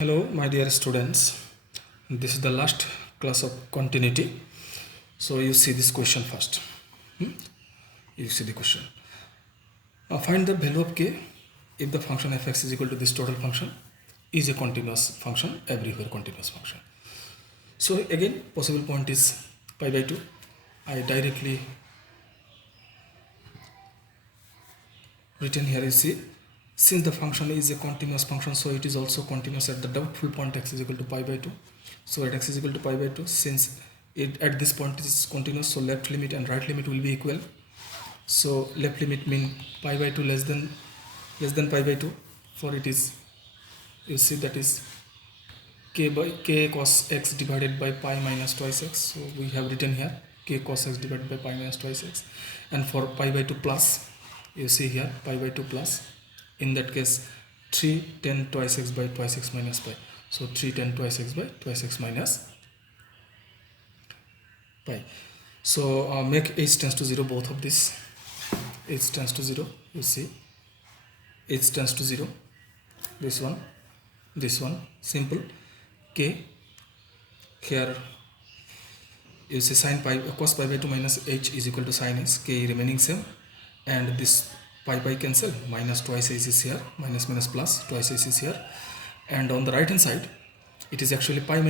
Hello, my dear students. This is the last class of continuity. So you see this question first. You see the question. Find the value of k if the function fx is equal to this total function is a continuous function, everywhere continuous function. So again, possible point is pi by 2. I directly written here, you see, since the function is a continuous function, so it is also continuous at the doubtful point x is equal to pi by 2. So at x is equal to pi by 2, since it at this point is continuous, so left limit and right limit will be equal. So left limit mean pi by 2 less than pi by 2, for it is, you see, that is k cos x divided by pi minus twice x. So we have written here k cos x divided by pi minus twice x, and for pi by 2 plus, you see here pi by 2 plus, in that case 3 10 twice x by twice x minus pi. So 3 10 twice x by twice x minus pi. So make h tends to 0 both of this. H tends to 0, you see, h tends to 0, this one, simple. K here, you see, sin pi cos pi by 2 minus h is equal to sin s, k remaining same, and this pi cancel, minus twice h is here, minus plus twice h is here, and on the right hand side it is actually pi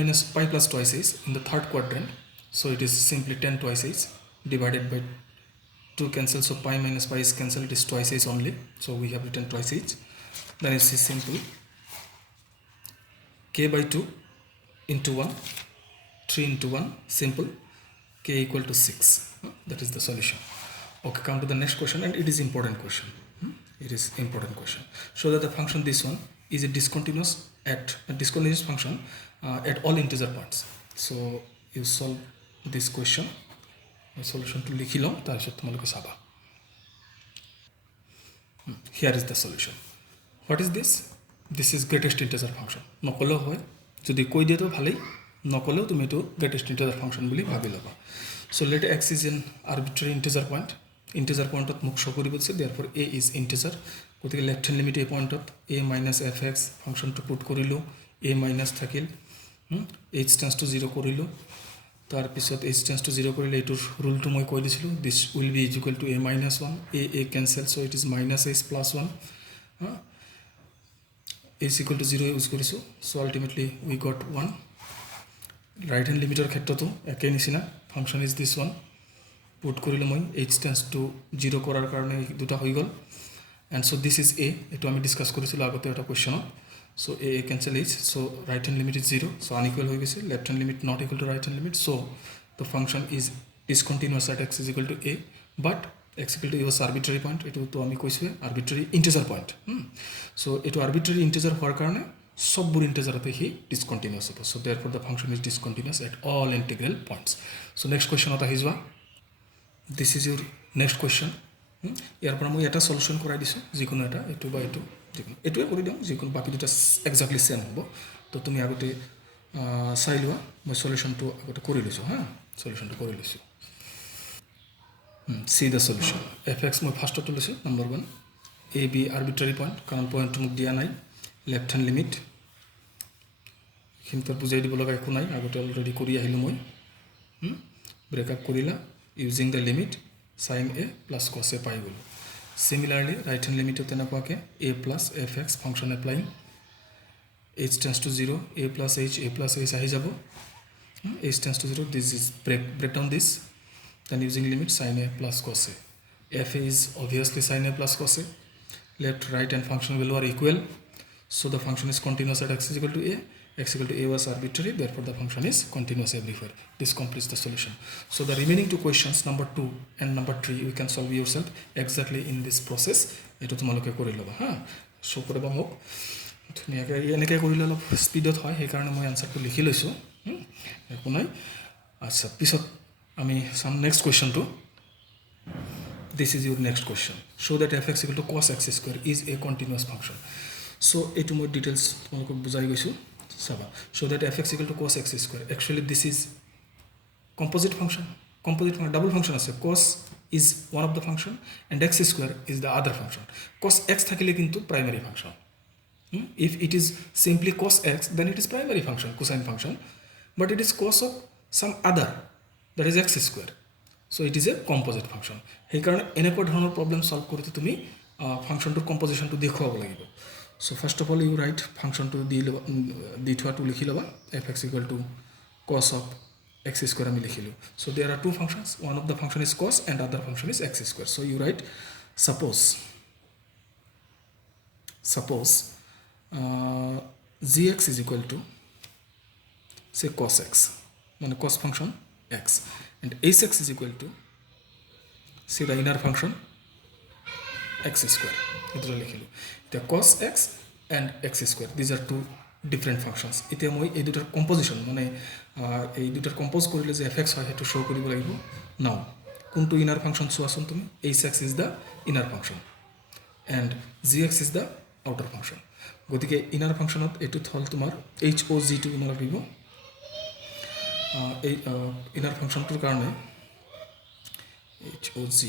plus twice h in the third quadrant. So it is simply 10 twice h divided by 2 cancel, so pi minus pi is cancelled, it is twice h only, so we have written twice h. Then it is simple, k by 2 into 1, 3 into 1, simple, k equal to 6. That is the solution. Okay, come to the next question, and it is important question. It is important question. Show that the function this one is a discontinuous function at all integer points. So you solve this question. Solution to likhilo tarpishot tomaloke saba. Here is the solution. What is this? This is greatest integer function. Nokolo hoy jodi koi diye to bhalei, nokolo tumi to greatest integer function boli bhabi laba. So let x is an arbitrary integer point. Integer point of muk show kori bolche, therefore a is integer. Gotike left hand limit a point of a minus fx function to put korilo, a minus thakil, h tends to 0 korilo, tar pisot h tends to 0 korile etur rule to moi koi disilu, this will be equal to a minus 1, a cancel, so it is minus h plus 1, is equal to 0 use korisu, so ultimately we got 1. Right hand limiter ক্ষেত্রতো একই নিচিনা, function is this one, put করিলে মই h tends to 0 করার কারণে দুটা হই গল, and so this is a, এটো আমি ডিসকাস করেছিল আগতে এটা কোশ্চেনত. So a cancel h, so right hand limit is 0, so unequal হয়ে গেছে, left hand limit not equal to right hand limit, so the function is discontinuous at x is equal to a, but x equal to a was arbitrary point, এটো তো আমি কইছি arbitrary integer point. So এটো arbitrary integer হওয়ার কারণে সবগুলো ইন্টিজারতে হি ডিসকন্টিনিউয়াস হতো, so therefore the function is discontinuous at all integral points. So next question এটা আহিযোৱা, this is your next question. ইয়াৰ পৰা মই এটা সলিউশন কৰাই দিছোঁ, যিকোনো এটা, এইটো বা এইটো, যিকোনো এইটোৱে কৰি দিওঁ, যিকোনো বাকী দুটা এক্সাক্টলি সেম হ'ব. তো তুমি আগতে চাই লোৱা, মই সলিউশনটো আগতে কৰি লৈছোঁ. সলিউশনটো কৰি লৈছোঁ. সি দ্য সলিউশন. এফ এক্স মই ফাৰ্ষ্টটো লৈছোঁ, নম্বৰ 1, এ বি আৰ্বিট্ৰাৰী পইণ্ট, কাৰণ পইণ্টটো মোক দিয়া নাই. লেফট হ্যান্ড লিমিট কিন্তু বুঝাই দিব লগা একো নাই, আগতে অলরেডি কৰি আহিলোঁ মই. ব্ৰেকআপ কৰিলা using the limit sine a plus cos a পাই গ'লোঁ. সিমিলাৰলি ৰাইট হ্যান্ড লিমিটত তেনেকুৱাকৈ a plus f x function applying, h tends to 0, a plus h আহি যাব, h tends to 0, this is break down this, then using limit sine a plus cos a, f a is obviously sine a plus cos a, left right and function value are equal. So the function is continuous at x is equal to a, x equal to a was arbitrary, therefore the function is continuous everywhere. This completes the solution. So the remaining two questions, number 2 and number 3, you can solve yourself exactly in this process. Eto tomaloke kori loba, show koreba mok dhuniyaকে এনেকৈ কৰিলে অলপ স্পীডত হয়, সেইকাৰণে মই আনসাৰটো লিখি লৈছোঁ. একো নাই. আচ্ছা, পিছত আমি চাম next কুৱেশ্যনটো. This is your next question. Show that fx equal to cos x square is a continuous function. So এইটো মই ডিটেইলছ তোমালোকক বুজাই গৈছোঁ, চাবা. Show that fx equal to cos x square, actually this is composite function, double function আছে, cos is one of the function and x square is the other function. Cos x থাকিলে কিন্তু primary function, If it is simply cos x, then it is primary function, cosine function, but it is cos of some other, that is x square. So it is a composite function. সেই কাৰণে এনেকুৱা ধৰণৰ problem solve কৰোঁতে তুমি ফাংচনটোৰ কম্পজিশ্যনটো দেখুৱাব লাগিব. So first of all you write ফাংচনটো দি থোৱাটো লিখি ল'বা, fx equal to cos of x square আমি লিখিলোঁ. So there are two functions, one of the function is cos and other function is x square. So you write suppose gx is equal to say cos x, মানে cos function x, and hx is equal to say the inner function x square. এটা লিখিলোঁ. এতিয়া cos x and x square, these are two different functions. এতিয়া মই এই দুটাৰ composition মানে এই দুটাৰ কম্প'জ কৰিলে যে fx হয় সেইটো শ্ব' কৰিব লাগিব. নাও কোনটো ইনাৰ ফাংচন চোৱাচোন তুমি, hx is the inner function and gx is the outer function. গতিকে ইনাৰ ফাংচনত এইটোত হ'ল তোমাৰ HOG টো মনত ৰাখিব. এই ইনাৰ ফাংচনটোৰ কাৰণে HOG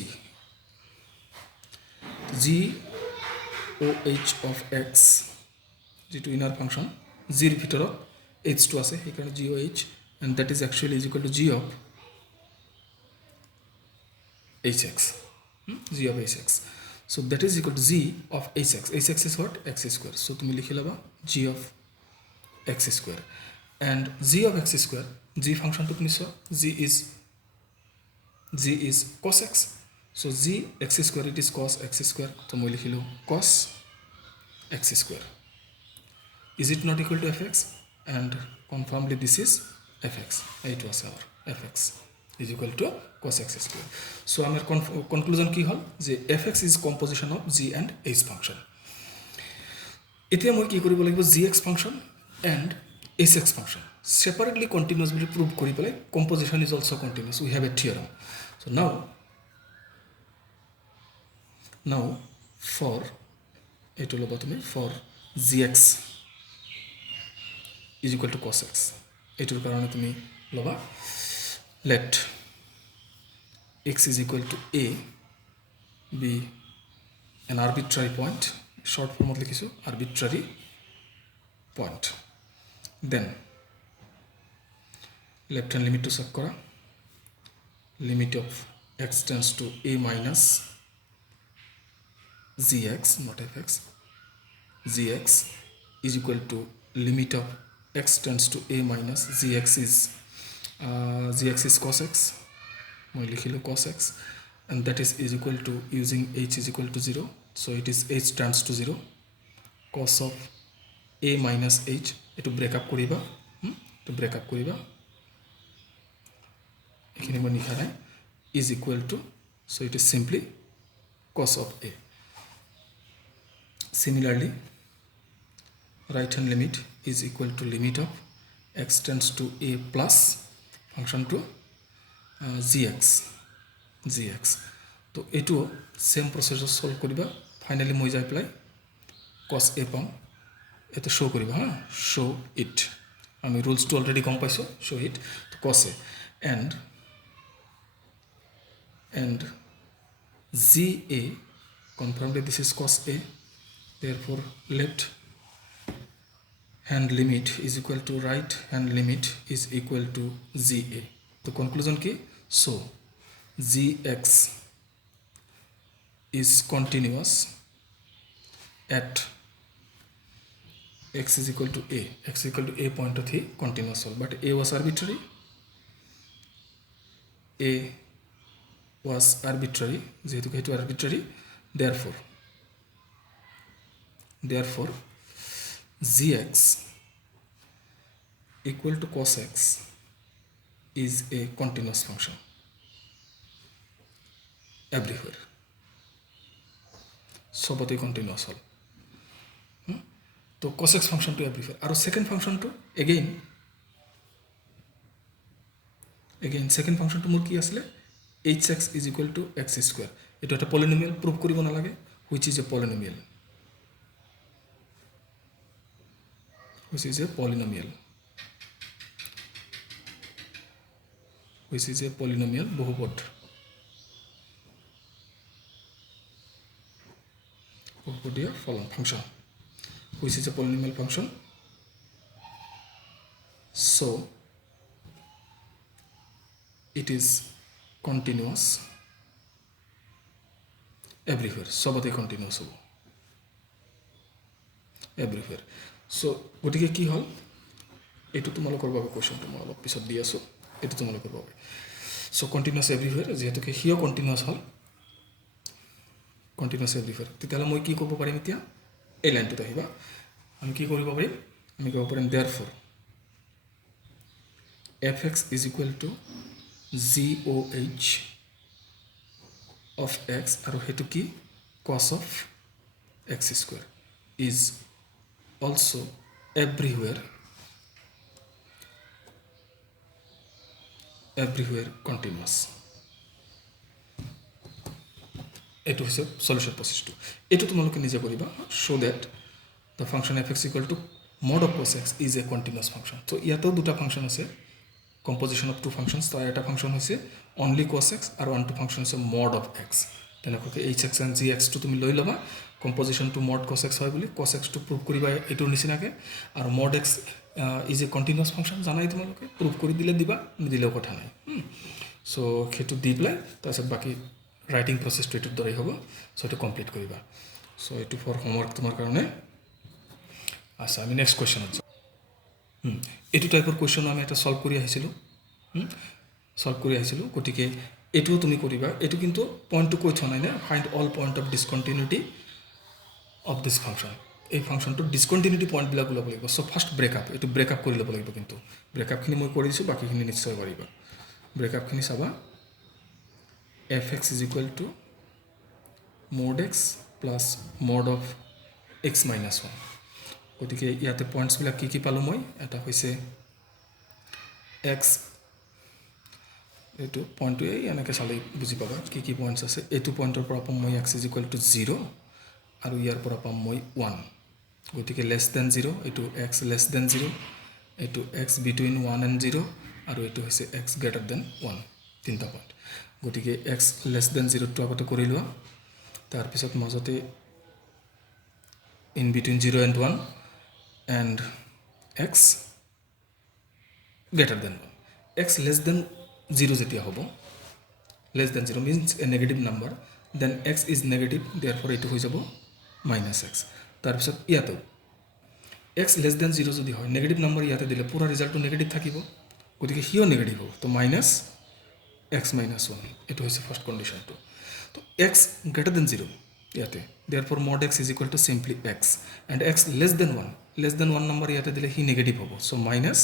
GOH of x যিটো ইনাৰ ফাংচন, জিৰ ভিতৰত h2 আছে সেইকাৰণে GOH, and that is actually is equal to g of hx. G of hx. So that is equal to g of hx. Hx is what? X square. So তুমি লিখি ল'বা g of x square. And g of x square, g ফাংচনটো তুমি চোৱা, g is cos x. So g x square, it is cos x square. So মই লিখিলোঁ cos x square. Is it not equal to fx? And confirmly this is fx. It was our fx is equal to cos x square. So our conclusion কি হ'ল যে fx is composition of g and h function. এতিয়া মই কি কৰিব লাগিব, gx function and hx function separately continuous বুলি prove কৰি পেলাই composition is also continuous. We have a theorem. So now for এইটো ল'বা তুমি, for gx is equal to cos x, এইটোৰ কাৰণে তুমি ল'বা let x is equal to a be an arbitrary point, short form লিখিছোঁ arbitrary point. Then left hand limit to check কৰা, limit of x tends to a minus gx, not fx, gx is equal to limit of x tends to a minus gx is cos x, মই লিখিলোঁ cos x, and that is equal to using h is equal to 0. So it is h tends to 0, cos of a minus h, এইটো brake up কৰিবা, এইখিনি মই লিখা নাই, is equal to, so it is simply cos of a. Similarly right hand limit is equal to limit of x tends to a plus function to gx. তো এইটো same প্ৰসেসৰ solve কৰিবা, finally মই যাই পেলাই cos a পাম, এটা শো কৰিবা হা, শো ইট, আমি রুলসটো অলরেডি গম পাইছো, শো ইট, তো cos a and ga, confirm that this is cos a, therefore left hand limit is equal to right hand limit is equal to ga. तो conclusion की, so gx is continuous at x is equal to a, x equal to a point of the continuous all, but a was arbitrary, যেহেতু এটা arbitrary, therefore gx equal to cos x is a continuous function everywhere, সবতে continuous হল। তো cos x function to everywhere, আৰু second function to again second function to মোৰ কি আছিলে, hx is equal to x square, এটা একটা polynomial prove কৰিব নালাগে, which is a polynomial, বহুপদ, বহুপদীয় ফলন function. which is a polynomial function. So it is continuous everywhere. Sobate continuous hobo everywhere. So gotike ki hol etu tumalokor babe question tu moi olop pisot di aso etu tumalokor babe. So continuous everywhere jehetu ke hiyo continuous hol continuous everywhere titala moi ki korbo parim etia এই লাইনটো আহিবা আমি কি কৰিব পাৰিম আমি ক'ব পাৰিম therefore fx is equal to goh of x আৰু হেতু কি cos of x square is also everywhere continuous. এটো হৈছে সলিউশন প্ৰসেসটো এটো তোমালোকে নিজে কৰিবা show that the function fx equal to mod of cos x is a continuous function. So ইয়াতেও দুটা ফাংশন আছে composition of two functions. তো এটা ফাংশন হৈছে only cos x আৰু আনটো ফাংশন হৈছে mod of x. তেনেকৈ hx and gx টো তুমি লৈ লবা composition to mod cos x হয় বুলি cos x টো প্রুভ কৰিবা এটোৰ নিচিনাকে আৰু mod x is a continuous function জানাই তোমালোকে প্ৰুভ কৰি দিলে দিবা নিদিলেও কথা নাই সো হেতু দি প্লাই তাৰছত বাকি ৰাইটিং প্ৰসেসটো এটোৰ দৰে হ'ব সো এটো কমপ্লিট কৰিবা সো এটো ফৰ হোমৱৰ্ক তোমাৰ কাৰণে আচ্ছা আমি নেক্সট কোৱেশ্চনত যাম এটো টাইপৰ কোৱেশ্চন আমি এটা সলভ কৰি আহিছিলো গতিকে এটো তুমি কৰিবা এটো কিন্তু পইণ্টটো কৈ থোৱা নাই না find all point of discontinuity of this function এই ফাংশনটো ডিসকন্টিনিউটি পইণ্ট বিলাক ওলাব লাগিব সো ফাৰ্স্ট ব্ৰেকআপ এটো ব্ৰেকআপ কৰি ল'ব লাগিব কিন্তু ব্ৰেকআপ খিনি মই কৰি দিছো বাকিখিনি নিশ্চয় কৰিবা ব্ৰেকআপ খিনি চাবা fx is equal to mod x plus mod of x minus 1 গতিকে ইয়াতে পয়েন্টস বিলাক কি পালো মই এটা হৈছে x এটো পয়েন্টটো এই এনেকে চালে বুজি পাবা কি পয়েন্টস আছে এটো পয়েন্টৰ পৰা পাম মই x is equal to 0 আৰু ইয়াৰ পৰা পাম মই 1 গতিকে less than 0 এটো x less than 0 এটো x between 1 and 0 আৰু এটো হৈছে x greater than 1 তিনটা পয়েন্ট গতিকে x less than 0 টো আগতে কৰি লোৱা তাৰ পিছত মাজতে in between 0 and 1 and x greater than 1 x less than 0 যেতিয়া হ'ব less than 0 means a negative number then x is negative therefore এটো হৈ যাব minus x তাৰ পিছত ইয়াতো x less than 0 যদি হয় নেগেটিভ নাম্বার ইয়াতে দিলে পুরা রেজাল্টটো নেগেটিভ থাকিব গতিকে হিও নেগেটিভ হ'ব তো minus x minus 1 এটো হৈছে ফার্স্ট কন্ডিশনটো তো x greater than 0 ইয়াতে therefore mod x is equal to simply x and x less than 1 number ইয়াতে দিলে হি নেগেটিভ হ'ব so minus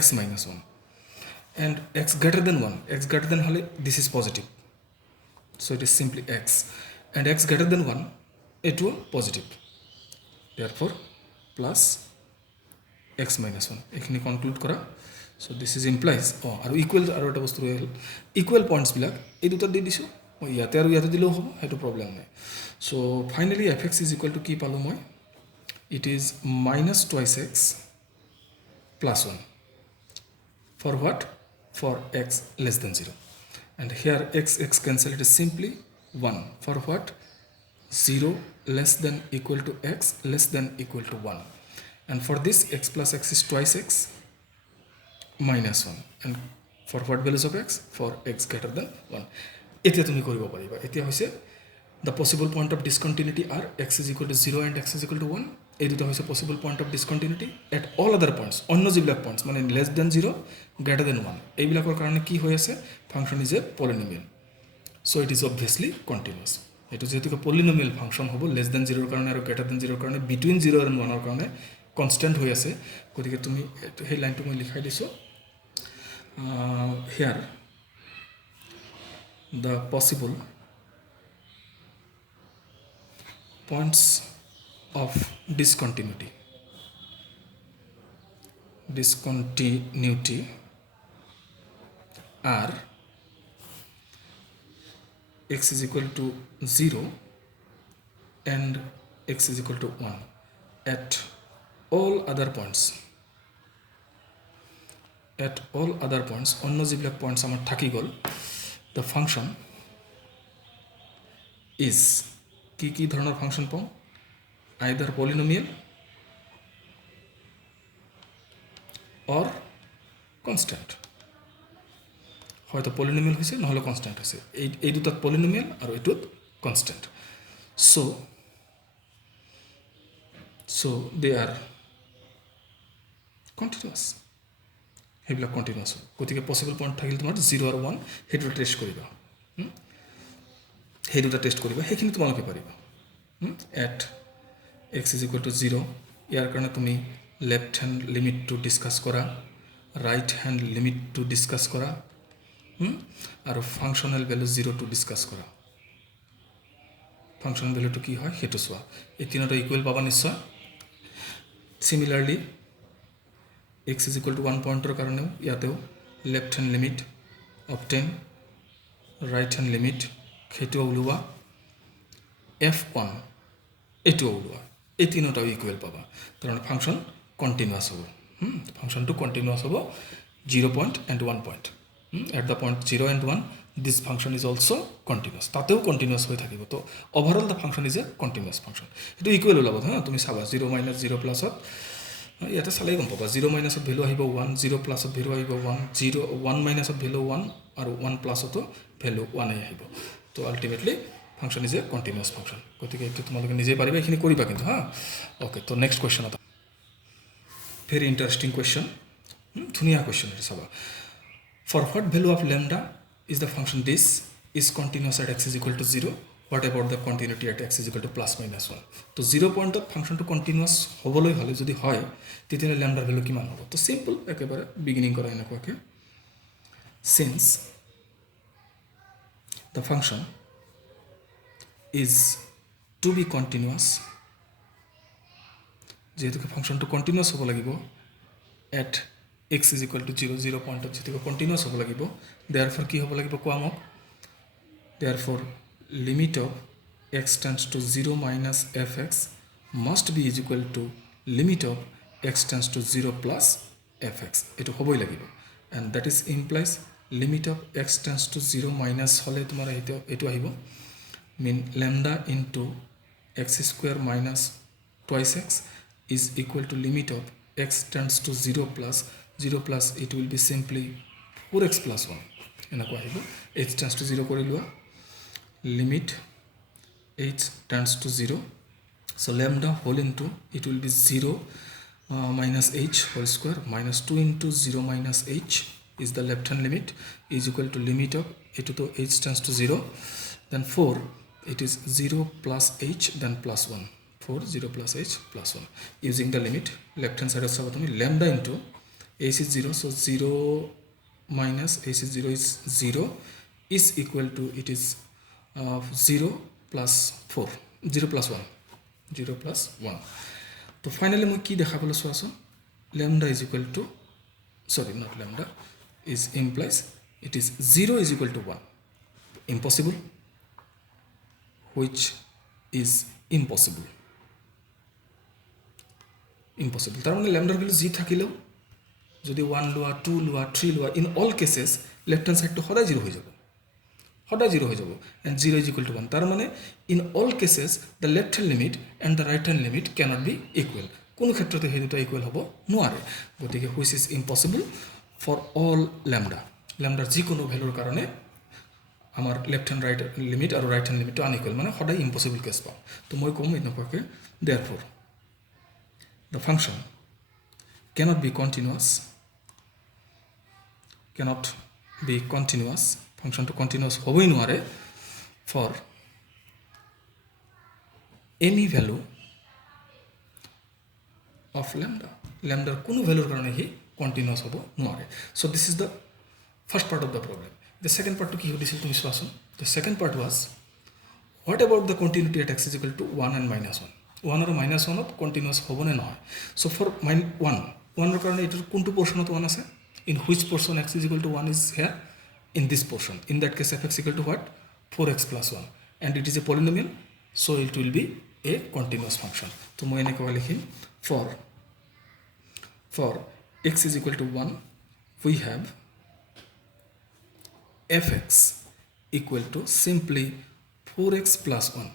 x minus 1 and x greater than 1 x greater than হলে this is positive so it is simply x and x greater than 1 এটো positive therefore plus x minus 1 এখানে conclude করা so this is implies আৰু equal আৰু এটা বস্তু ৰহিল equal points বিলাক এই দুটা দি দিছো মই ইয়াতে আৰু ইয়াতে দিলেও হ'ব হেতু প্ৰবলেম নাই so finally fx is equal to কি পালো মই it is minus twice x plus 1 for what for x less than 0 and here x cancel it is simply 1 for what 0 less than equal to x less than equal to 1 and for this x plus x is twice x minus 1 and for what values of x for x greater than 1 এতিয়া তুমি কৰিব পাৰিবা এতিয়া হৈছে the possible point of discontinuity are x is equal to 0 and x is equal to 1 এই দুটা হৈছে possible point of discontinuity at all other points অন্য যিবিলাক points মানে less than 0 greater than 1 এই বিলাকৰ কাৰণে কি হৈ আছে function is a polynomial so it is obviously continuous এটো যেহেতু polynomial function হ'ব less than 0 ৰ কাৰণে আৰু greater than 0 ৰ কাৰণে between 0 and 1 ৰ কাৰণে constant হৈ আছে গতিকে তুমি এই লাইনটো মই লিখাই দিছো here the possible points of discontinuity are x is equal to 0 and x is equal to 1 at all other points অন্য যিবিলাক পয়েন্টস আমাৰ থাকি গল the function is কি ধৰণৰ ফাংশন পাম either polynomial or constant. হয়তো পলিনোমিয়েল হৈছে নহলে কনস্ট্যান্ট হৈছে, এই দুটাত পলিনোমিয়েল আৰু এইটোত constant. so they are continuous. সেইবিলাক কন্টিনিউয়াস. গতিকে পসিবল পইণ্ট থাকিলে তোমাৰ 0 আৰু 1 সেইটো টেষ্ট কৰিবা, সেই দুটা টেষ্ট কৰিবা, সেইখিনি তোমালোকে পাৰিবা. At x is equal two 0, ইয়াৰ কাৰণে তুমি লেফ্ট হেণ্ড লিমিটটো ডিছকাছ কৰা, ৰাইট হেণ্ড লিমিটটো ডিছকাছ কৰা, আৰু ফাংচনেল ভেলু 0 টো ডিছকাছ কৰা. ফাংচনেল ভেলুটো কি হয় সেইটো চোৱা. এই তিনিটা ইকুৱেল পাবা নিশ্চয়. সিমিলাৰলি x ইজ ইকুৱেল টু 1 পইণ্টৰ কাৰণেও ইয়াতেও left hand limit obtain, right hand limit সেইটো ওলোৱা, f1 এইটো ওলোৱা. এই তিনিটাও ইকুৱেল পাবা, তাৰমানে ফাংচন কণ্টিনিউয়াছ হ'ব. ফাংচনটো কণ্টিনিউয়াছ হ'ব 0 point and 1 point. At the point 0 and 1 this function is also' continuous. তাতেও কণ্টিনিউয়াছ হৈ থাকিব. তো overall the function is a continuous function. এইটো ইকুৱেল ওলাব, তুমি চাবা 0 মাইনাছ 0 প্লাছত ইয়াতে চালেই গম পাবা 0 মাইনাছত ভেলু আহিব 1, 0 প্লাছত ভেলু আহিব 1, 1 মাইনাছত ভেলু 1 আৰু 1 প্লাছতো ভেলু 1 আহিব. তো ultimately function is a continuous function. গতিকে এইটো তোমালোকে নিজেই পাৰিবা, এইখিনি কৰিবা কিন্তু ওকে. তো নেক্সট কুৱেশ্যন এটা ভেৰি ইণ্টাৰেষ্টিং কুৱেশ্যন, ধুনীয়া কুৱেশ্যন এটা চাবা. For what value of lambda is the function this is continuous at x is equal to 0? What about the continuity at x is equal to plus minus 1? তো 0 পইণ্টত ফাংচনটো continuous হ'বলৈ হ'লে যদি হয় তেতিয়াহ'লে ল্যাম্ডাৰ ভেলু কিমান হ'ব? তো সিম্পল, একেবাৰে বিগিনিং কৰা এনেকুৱাকৈ. Since the function is to be continuous, যেহেতুকে ফাংচনটো কণ্টিনিউয়াছ হ'ব লাগিব at x is equal to 0, 0 পইণ্টত যেহেতুকে কণ্টিনিউয়াছ হ'ব লাগিব, দেয়াৰফৰ কি হ'ব লাগিব কোৱা মোক. Therefore limit of x tends to 0 minus fx must be is equal to limit of x tends to 0 plus fx. এইটো হ'বই লাগিব. And that is implies limit of x tends to 0 minus হ'লে তোমাৰ এইটো আহিব mean lambda into x square minus twice x is equal to limit of x tends to 0 plus 0 plus it will be simply 4x plus 1 এনেকুৱা আহিব. h tends to 0 কৰি লোৱা, limit h tends to 0, so lambda whole into it will be 0 minus h whole square minus 2 into 0 minus h is the left hand limit is equal to limit of it to h tends to 0, then 4 it is 0 plus h then plus 1, 4 0 plus h plus 1 using the limit left hand side of sabatumi lambda into h is 0, so 0 minus h is 0 is 0 is equal to it is 0 plus 4, 0 plus 1, 0 plus 1. So finally moi ki dekhable soason lambda is equal to, sorry not lambda, is implies it is 0 is equal to 1. Impossible, which is impossible. Impossible. তার মানে lambda value G থাকিলেও যদি 1 লোৱা 2 লোৱা 3 লোৱা in all cases left hand সাইডটো সদায় 0 হৈ যাব, সদায় 0 হৈ যাব, এণ্ড 0 ইজ ইকুৱেল টু 1. তাৰ মানে in all cases the left hand limit and the right hand limit cannot be equal. কোনো ক্ষেত্ৰতে সেই দুটা ইকুৱেল হ'ব নোৱাৰে. গতিকে which is impossible for all lambda. ল্যাম্ডাৰ যিকোনো ভেলুৰ কাৰণে আমাৰ লেফট হ্যান্ড ৰাইট লিমিট আৰু ৰাইট হ্যান্ড লিমিটটো আনইকুৱেল, মানে সদায় ইম্পচিবল কেছ পাওঁ. তো মই ক'ম এনেকুৱাকৈ দেয়াৰফৰ the function cannot be continuous, function to continuous হবই নোৱাৰে for any value of lambda. lambda কোনো ভ্যালুৰ কাৰণে হি continuous হ'ব নোৱাৰে. so this is the first part of the problem. the second part to কি হৈছিল তুমি চোৱাচোন. the second part was what about the continuity at x is equal to 1 and minus 1. 1 আৰু minus 1 ত continuous হ'ব নে নহয়. so for 1 ৰ কাৰণে এটাৰ কোনটো পোৰ্শনত 1 আছে, in which portion x is equal to 1 is here, in this portion. in that case fx equal to what, 4x plus 1, and it is a polynomial, so it will be a continuous function. তো মই এনেকৈ লিখিম for x is equal to 1 we have fx equal to simply 4x plus 1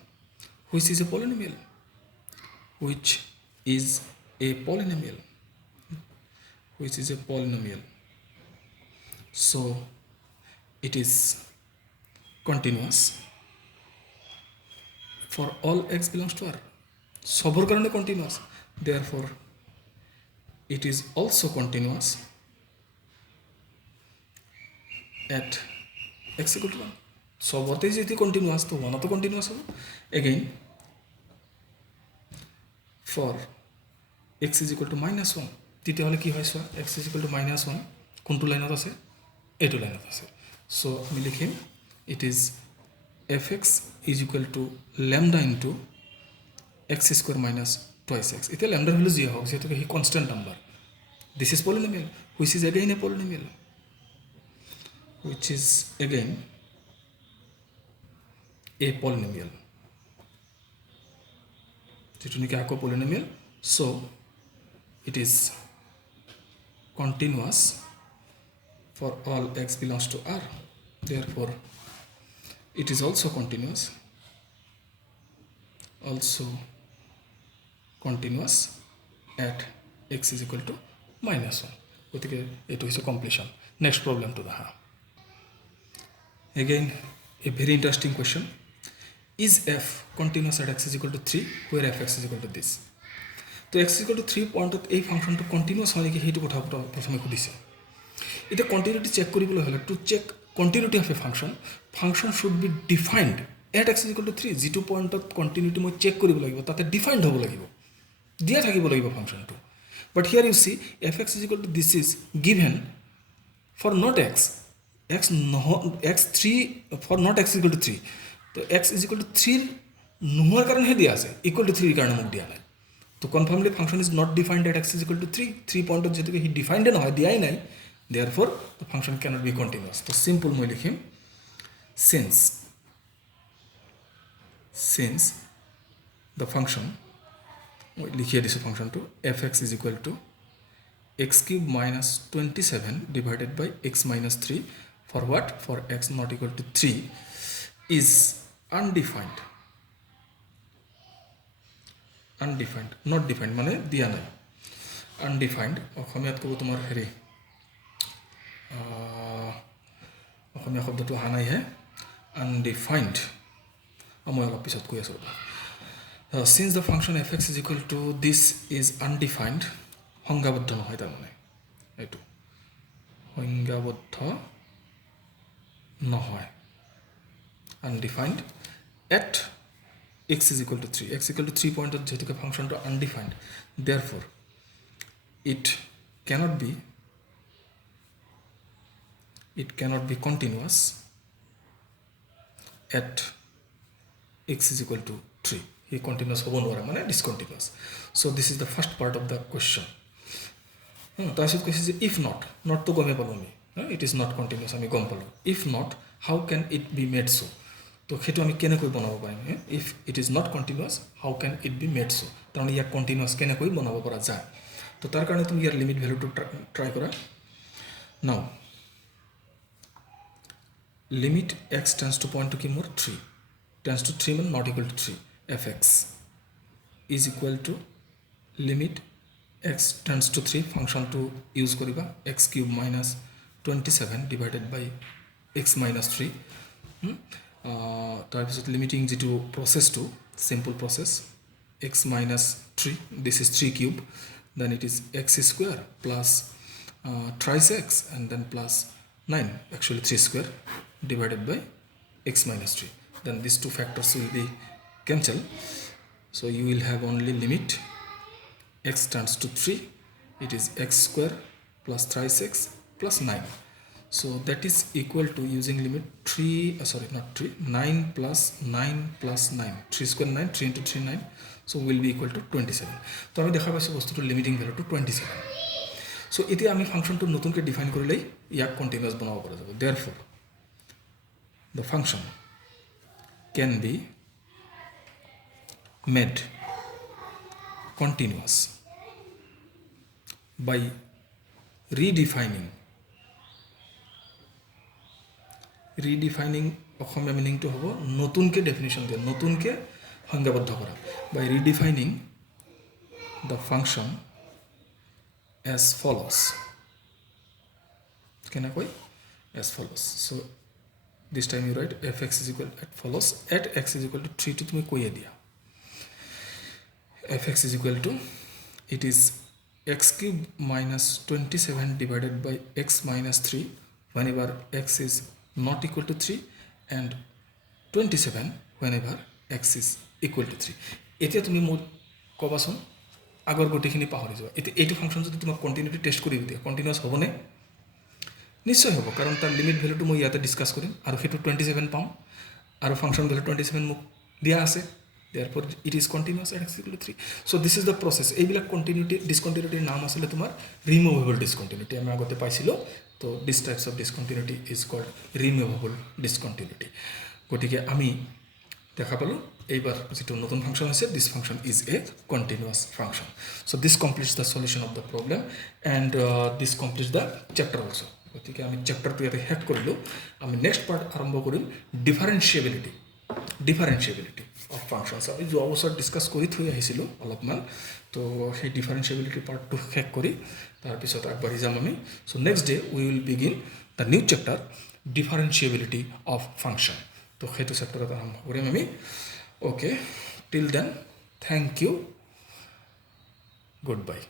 which is a polynomial. which is a polynomial, so it is continuous for all x belongs to R. সবর কারণে continuous, therefore it is also continuous at x equal to 1. সবতে যদি continuous তো 1 তো continuous হবে। again for x is equal to -1, তেতিয়া হলে কি হয় চোৱা x is equal to -1 কোনটো লাইনত আছে, এইটো লাইনত আছে। সো আমি লিখিম it is fx is equal to lambda into x square minus twice x। এতিয়া lambda ভ্যালু যি হোক যেহেতু হি constant number, this is polynomial which is again a polynomial, which is again a polynomial, যেটো নেকি আকৌ polynomial, so it is continuous for all x belongs to R, therefore it is also continuous at x is equal to -1। গতিকে এইটো হৈছে completion. Next প্ৰব্লেমটো দেখা। again a very interesting question, is f continuous at x is equal to 3 where fx is equal to this। তো x is equal to 3 পইণ্টত এই ফাংচনটো continuous হয় নেকি সেইটো কথা প্ৰথমে সুধিছে। এতিয়া কণ্টিনিউটি চেক কৰিবলৈ হ'লে to check continuity of a function should be defined at x is equal to 3। যিটো পইণ্টত কণ্টিনিউটি মই চেক কৰিব লাগিব তাতে ডিফাইন্ড হ'ব লাগিব, দিয়া থাকিব লাগিব ফাংচনটো। But here you see f x is equal to this is given for not x x 3 for not x is equal to 3। তো এক্স ইজ ইকুৱেল টু 3 নোহোৱাৰ কাৰণেহে দিয়া আছে, ইকুৱেল টু 3 কাৰণে মোক দিয়া নাই। তো confirmly function is not defined at x is equal to 3 পইণ্টত যিহেতুকে সি ডিফাইণ্ডে নহয়, দিয়াই নাই, therefore the function cannot be continuous। তো simple মই লিখিম since the function মই লিখিয়ে দিছোঁ ফাংচনটো fx is equal to x cube minus 27 divided by x minus 3 for what, for x not equal to 3 is undefined, not defined মানে দিয়া নাই, undefined অসমীয়াত ক'ব তোমাৰ হেৰি অসমীয়া শব্দটো অহা নাইহে, আনডিফাইণ্ড, মই অলপ পিছত কৈ আছোঁ। Since the function f x is equal to this is undefined, সংজ্ঞাবদ্ধ নহয় তাৰমানে, এইটো সংজ্ঞাবদ্ধ নহয়, undefined at x is equal to 3। X equal to 3 পইণ্টত যিহেতুকে ফাংচনটো undefined, therefore it cannot be continuous at x is equal to 3। হি কণ্টিনিউৱাছ হ'ব নোৱাৰে মানে discontinuous. So' this is the first part of the question. তাৰপিছত কৈছে যে ইফ নটটো গমেই পালোঁ আমি, ইট ইজ নট কণ্টিনিউৱাছ আমি গম পালোঁ। If not how can it be made so', তো সেইটো আমি কেনেকৈ বনাব পাৰিম। If it is not continuous how can it be made so', তাৰমানে ইয়াক কণ্টিনিউৱাছ কেনেকৈ বনাব পৰা যায়। তো তাৰ কাৰণে তুমি ইয়াৰ লিমিট ভেলুটো ট্ৰাই কৰা। নাও limit x tends to point to কি মোৰ 3 tends to 3 মানে not equal to 3, fx is equal to limit x tends to 3 ফাংচনটো ইউজ কৰিবা x cube minus 27 divided by x minus 3। তাৰপিছত লিমিটিং যিটো প্ৰচেছটো simple process, x minus 3 this is 3 cube, then it is x square plus thrice x and then plus 9, actually 3 square divided by x minus 3, then these two factors will be cancelled, so you will have only limit x tends to 3, it is x square plus thrice x plus 9, so that is equal to using limit 9 plus 9 plus 9, 3 square 9, 3 into 3 9, so will be equal to 27। তো আমি দেখা পাইছোঁ বস্তুটো limiting ভেলুটো 27। চ' এতিয়া আমি ফাংচনটো নতুনকৈ define কৰিলেই ইয়াক কণ্টিনিউৱাছ বনাব পৰা যাব। দেয়াৰফৰ the function can be made continuous by redefining অসমীয়া মিনিংটো হ'ব নতুনকৈ ডেফিনেশ্যন দিয়া, নতুনকৈ সংজ্ঞাবদ্ধ কৰা, by redefining the function as follows. Can I go as follows? So this time you write fx is equal at follows at x is equal to 3 to তুমি কইয়ে দিয়া fx is equal to it is x cube minus 27 divided by x minus 3 whenever x is not equal to 3 and 27 whenever x is equal to 3. এতিয়া তুমি মোক কবাচোন আগৰ গতিখিনি পাহৰি যোৱা এতিয়া এইটো ফাংচন যদি তোমাক কন্টিনিউটি টেস্ট কৰি দিয়া কন্টিনিউয়াস হ'বনে নিশ্চয় হ'ব কাৰণ তাৰ লিমিট ভ্যালুটো মই ইয়াতে ডিসকাস কৰিম আৰু হেতু 27 পাম আৰু ফাংচন ভ্যালু 27 মোক দিয়া আছে therefore it is continuous at x equal to 3. so this is the process এইবিলাক কন্টিনিউটি ডিসকন্টিনিউটি নাম আছিল তোমাৰ রিমুভেবল ডিসকন্টিনিউটি আমি আগতে পাইছিলো তো this types of discontinuity is called removable discontinuity গতিকে আমি দেখা পালো এইবাৰ যেটো নতুন ফাংচন আছে this function is a continuous function. so this completes the solution of the problem and this completes the chapter also. গতিকে আমি চ্যাপ্টাৰটো ইয়াতে শেষ কৰিলো আমি নেক্সট পাৰ্ট আৰম্ভ কৰিম ডিফাৰেন্সিয়েবিলিটি অফ ফাংশনস আমি যোৱা বছৰ ডিসকাস কৰি থৈ আহিছিলো অলপমান তো সেই ডিফাৰেন্সিয়েবিলিটি পাৰ্টটো শেষ কৰি তাৰ পিছত আগবাঢ়ি যাম আমি so next day we will begin the new chapter differentiability of function তো সেইটো চ্যাপ্টাৰত আৰম্ভ কৰিম আমি okay till then thank you good bye